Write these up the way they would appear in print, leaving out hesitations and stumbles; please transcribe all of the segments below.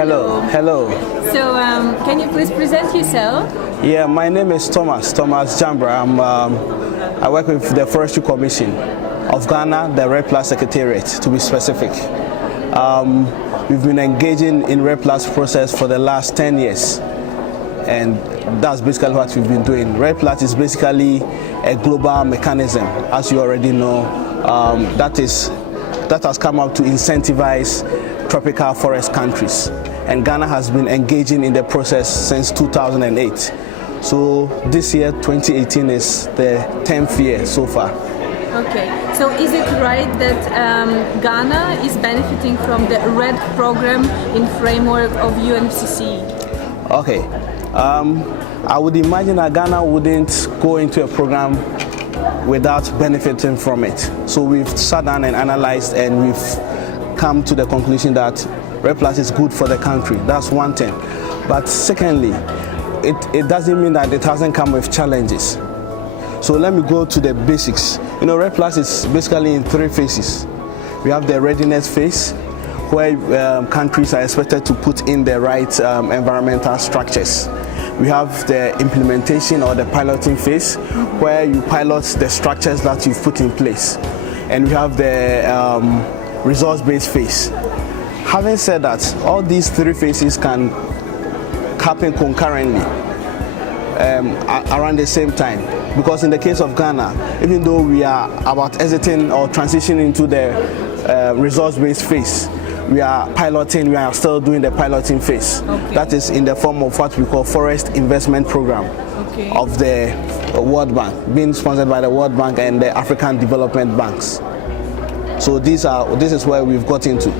Hello. Hello. So, can you please present yourself? Yeah, my name is Thomas Jambra. I work with the Forestry Commission of Ghana, the Red Plus Secretariat, to be specific. We've been engaging in Red Plus process for the last 10 years, and that's basically what we've been doing. Red Plus is basically a global mechanism, as you already know, that has come up to incentivize tropical forest countries, and Ghana has been engaging in the process since 2008. So this year, 2018, is the 10th year so far. Okay, so is it right that Ghana is benefiting from the RED program in framework of UNFCCC? Okay, I would imagine that Ghana wouldn't go into a program without benefiting from it. So we've sat down and analyzed, and we've come to the conclusion that RED Plus is good for the country. That's one thing. But secondly, it doesn't mean that it hasn't come with challenges. So let me go to the basics. You know, RED Plus is basically in three phases. We have the readiness phase, where countries are expected to put in the right environmental structures. We have the implementation or the piloting phase, where you pilot the structures that you've put in place. And we have the resource-based phase. Having said that, all these three phases can happen concurrently around the same time. Because in the case of Ghana, even though we are about exiting or transitioning into the resource-based phase, we are still doing the piloting phase. Okay. That is in the form of what we call Forest Investment Program of the World Bank, being sponsored by the World Bank and the African Development Banks. So this is where we've got into.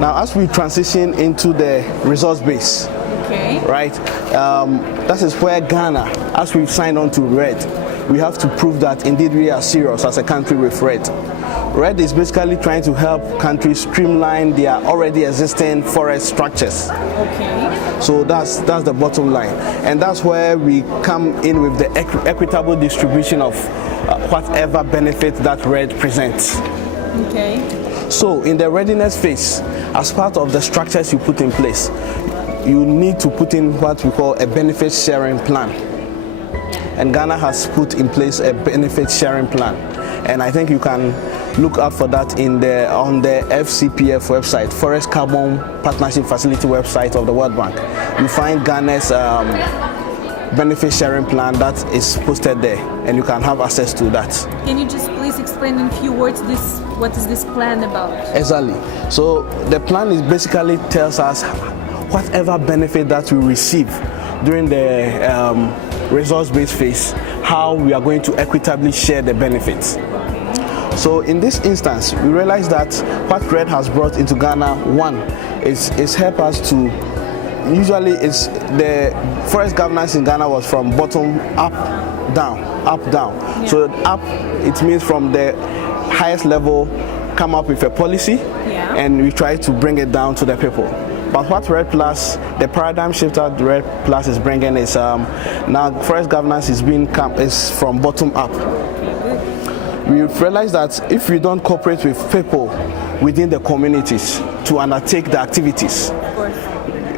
Now, as we transition into the resource base, right, that is where Ghana, as we've signed on to RED, we have to prove that indeed we are serious as a country with RED. RED is basically trying to help countries streamline their already existing forest structures. Okay. So that's the bottom line, and that's where we come in with the equitable distribution of whatever benefit that RED presents. Okay. So in the readiness phase, as part of the structures you put in place, you need to put in what we call a benefit sharing plan. And Ghana has put in place a benefit sharing plan. And I think you can look up for that on the FCPF website, Forest Carbon Partnership Facility website of the World Bank. You find Ghana's benefit sharing plan that is posted there, and you can have access to that. Can you just please explain in a few words what is this plan about? Exactly. So the plan is basically tells us whatever benefit that we receive during the resource-based phase, how we are going to equitably share the benefits. So in this instance, we realize that what RED has brought into Ghana, one, is help us to, usually it's the forest governance in Ghana was from bottom up, down. Yeah. So up, it means from the highest level, come up with a policy, and we try to bring it down to the people. But what RED Plus, the paradigm shift that RED Plus is bringing is now forest governance is from bottom up. We've realized that if we don't cooperate with people within the communities to undertake the activities,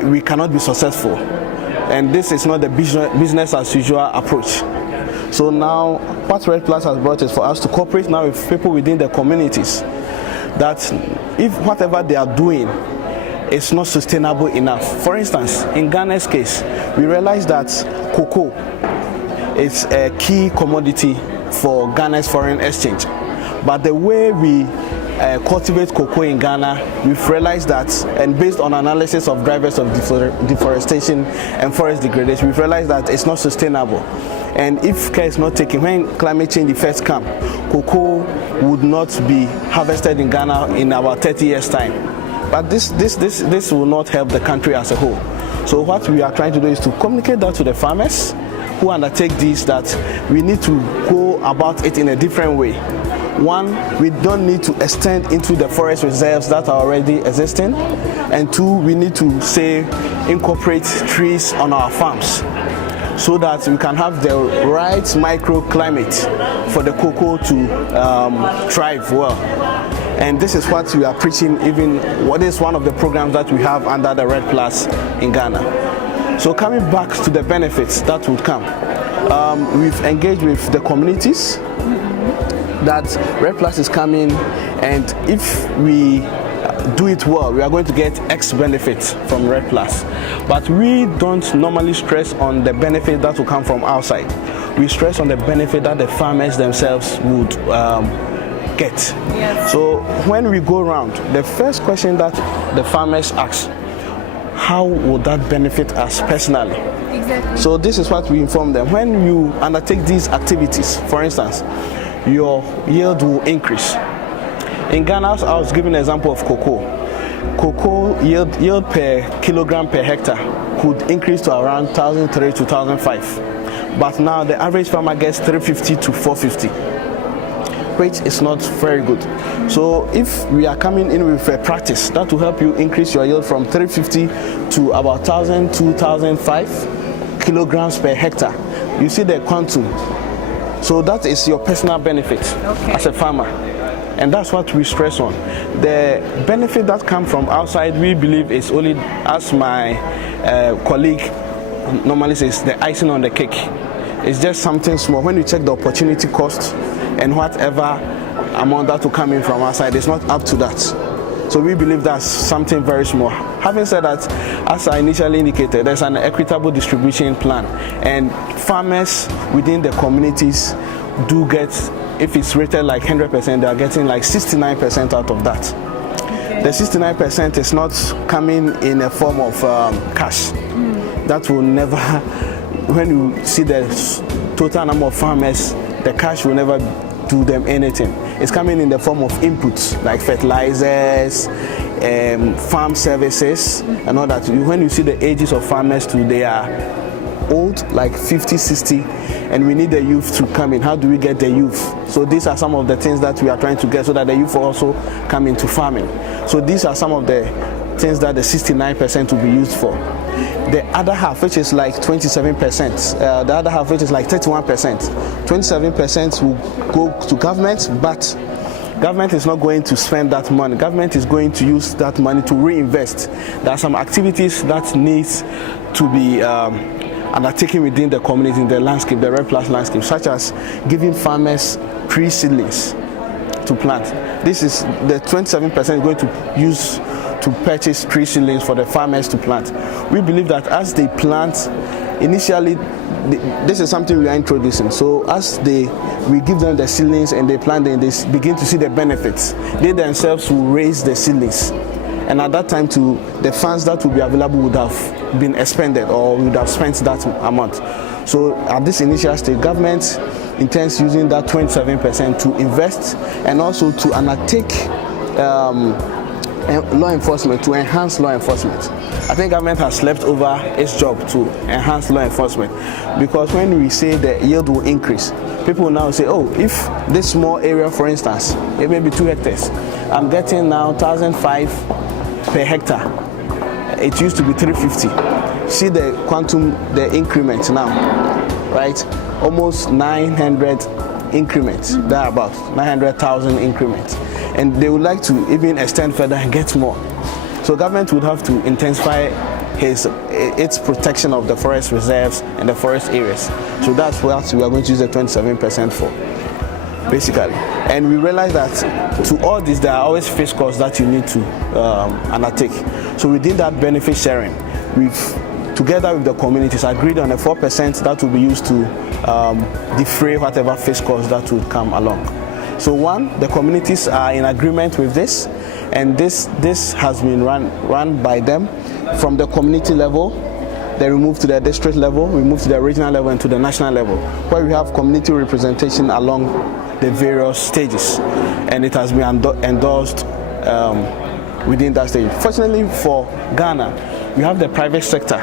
we cannot be successful. And this is not the business as usual approach. So now what RED Plus has brought is for us to cooperate now with people within the communities, that if whatever they are doing is not sustainable enough. For instance, in Ghana's case, we realized that cocoa is a key commodity for Ghana's foreign exchange. But the way we cultivate cocoa in Ghana, we've realized that, and based on analysis of drivers of deforestation and forest degradation, we've realized that it's not sustainable. And if care is not taken, when climate change effects come, cocoa would not be harvested in Ghana in about 30 years' time. But this will not help the country as a whole. So what we are trying to do is to communicate that to the farmers who undertake this, that we need to go about it in a different way. One, we don't need to extend into the forest reserves that are already existing. And two, we need to incorporate trees on our farms, so that we can have the right microclimate for the cocoa to thrive well. And this is what we are preaching, even what is one of the programs that we have under the Red Plus in Ghana. So coming back to the benefits that would come, we've engaged with the communities that Red Plus is coming, and if we do it well, we are going to get X benefits from Red Plus. But we don't normally stress on the benefit that will come from outside. We stress on the benefit that the farmers themselves would get. Yes. So when we go around, the first question that the farmers ask, how would that benefit us personally? Exactly. So this is what we inform them. When you undertake these activities, for instance, your yield will increase. In Ghana, I was giving an example of cocoa. Cocoa yield per kilogram per hectare could increase to around 1,003 to 1,005. But now the average farmer gets 350 to 450, which is not very good. So if we are coming in with a practice that will help you increase your yield from 350 to about 1,000 to 1,005 kilograms per hectare, you see the quantum. So that is your personal benefit as a farmer. And that's what we stress on. The benefit that comes from outside, we believe, is only, as my colleague normally says, the icing on the cake. It's just something small. When you check the opportunity cost and whatever amount that will come in from outside, it's not up to that. So we believe that's something very small. Having said that, as I initially indicated, there's an equitable distribution plan, and farmers within the communities do get, if it's rated like 100%, they are getting like 69% out of that. Okay. The 69% is not coming in a form of cash. That will never, when you see the total number of farmers, the cash will never do them anything. It's coming in the form of inputs like fertilizers, farm services, and all that. When you see the ages of farmers too, they are old, like 50, 60, and we need the youth to come in. How do we get the youth? So these are some of the things that we are trying to get so that the youth also come into farming. So these are some of the things that the 69% will be used for. The other half, which is like 27%, the other half, which is like 31%, 27% will go to government, but government is not going to spend that money. Government is going to use that money to reinvest. There are some activities that needs to be undertaken within the community, in the landscape, the Red Plus landscape, such as giving farmers pre-seedlings to plant. This is the 27% going to use to purchase pre-seedlings for the farmers to plant. We believe that as they plant, initially, this is something we are introducing. So as we give them the seedlings and they plant, and they begin to see the benefits, they themselves will raise the seedlings. And at that time too, the funds that will be available would have been expended or would have spent that amount. So at this initial stage, government intends using that 27% to invest and also to undertake law enforcement, to enhance law enforcement. I think government has slept over its job to enhance law enforcement, because when we say the yield will increase, people will now say, oh, if this small area, for instance, it may be 2 hectares, I'm getting now 1,005 per hectare. It used to be 350. See the quantum, the increment now, right? Almost 900 increments, there about 900,000 increments. And they would like to even extend further and get more. So government would have to intensify its protection of the forest reserves and the forest areas. So that's what we are going to use the 27% for, basically. And we realize that to all this, there are always fixed costs that you need to undertake. So within that benefit sharing, we've, together with the communities, agreed on a 4% that will be used to defray whatever fixed costs that will come along. So one, the communities are in agreement with this, and this has been run by them from the community level. They move to the district level, we move to the regional level, and to the national level, where we have community representation along the various stages, and it has been endorsed within that stage. Fortunately for Ghana, we have the private sector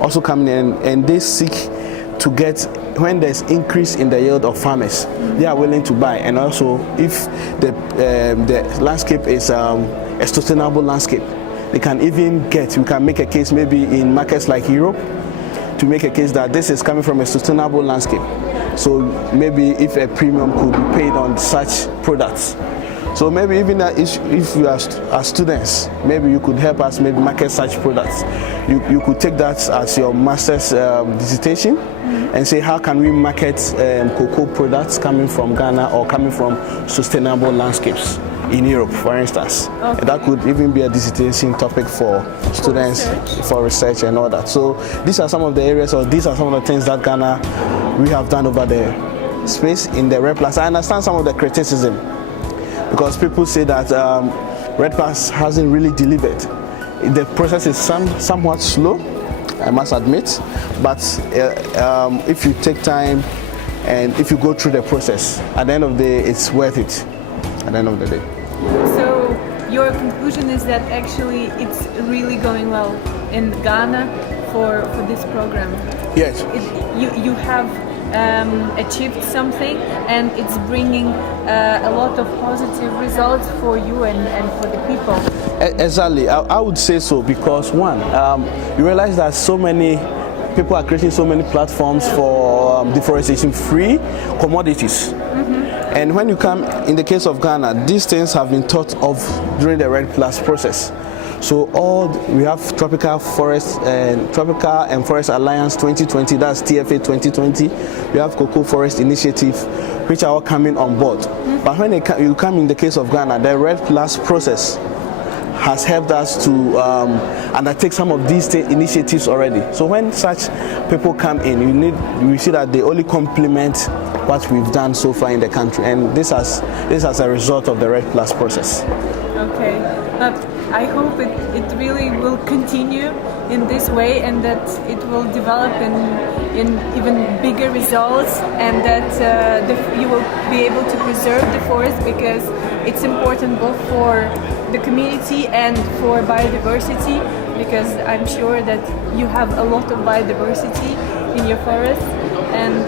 also coming in, and they seek to get, when there's increase in the yield of farmers, they are willing to buy. And also, if the landscape is a sustainable landscape, they can even get, we can make a case maybe in markets like Europe, to make a case that this is coming from a sustainable landscape. So maybe if a premium could be paid on such products. So maybe even if you are students, maybe you could help us maybe market such products. You could take that as your master's dissertation and say how can we market cocoa products coming from Ghana or coming from sustainable landscapes in Europe, for instance. Okay. That could even be a dissertation topic for students, for research and all that. So these are some of the areas, or these are some of the things that Ghana we have done over the space in the Red Plus. I understand some of the criticism because people say that Red Plus hasn't really delivered. The process is somewhat slow, I must admit, but if you take time and if you go through the process, at the end of the day, it's worth it. At the end of the day. So your conclusion is that actually it's really going well in Ghana for this program? Yes. You have achieved something, and it's bringing a lot of positive results for you and for the people. Exactly, I would say so because one, you realize that so many people are creating so many platforms for deforestation-free commodities. And when you come, in the case of Ghana, these things have been thought of during the Red Plus process. So we have Tropical and Forest Alliance 2020, that's TFA 2020. We have Cocoa Forest Initiative, which are all coming on board. But when you come in the case of Ghana, the Red Plus process has helped us to undertake some of these initiatives already. So when such people come in, we see that they only complement what we've done so far in the country, and this as a result of the Red Plus process. Okay, I hope it really will continue in this way, and that it will develop in even bigger results, and that you will be able to preserve the forest, because it's important both for the community and for biodiversity, because I'm sure that you have a lot of biodiversity in your forest. And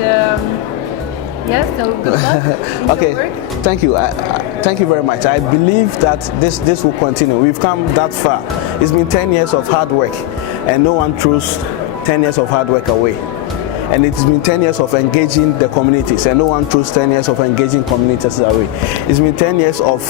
yes, so good luck in okay, your work. Thank you. Thank you very much. I believe that this will continue. We've come that far. It's been 10 years of hard work, and no one throws 10 years of hard work away. And it's been 10 years of engaging the communities, and no one throws 10 years of engaging communities away. It's been 10 years of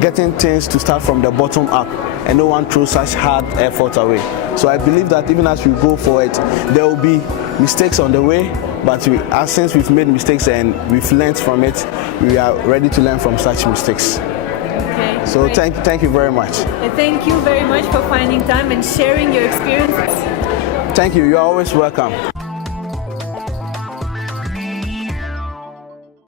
getting things to start from the bottom up, and no one throws such hard effort away. So I believe that even as we go forward, there will be mistakes on the way, but since we've made mistakes and we've learned from it, we are ready to learn from such mistakes. Okay. So thank you very much. Thank you very much for finding time and sharing your experiences. Thank you. You're always welcome.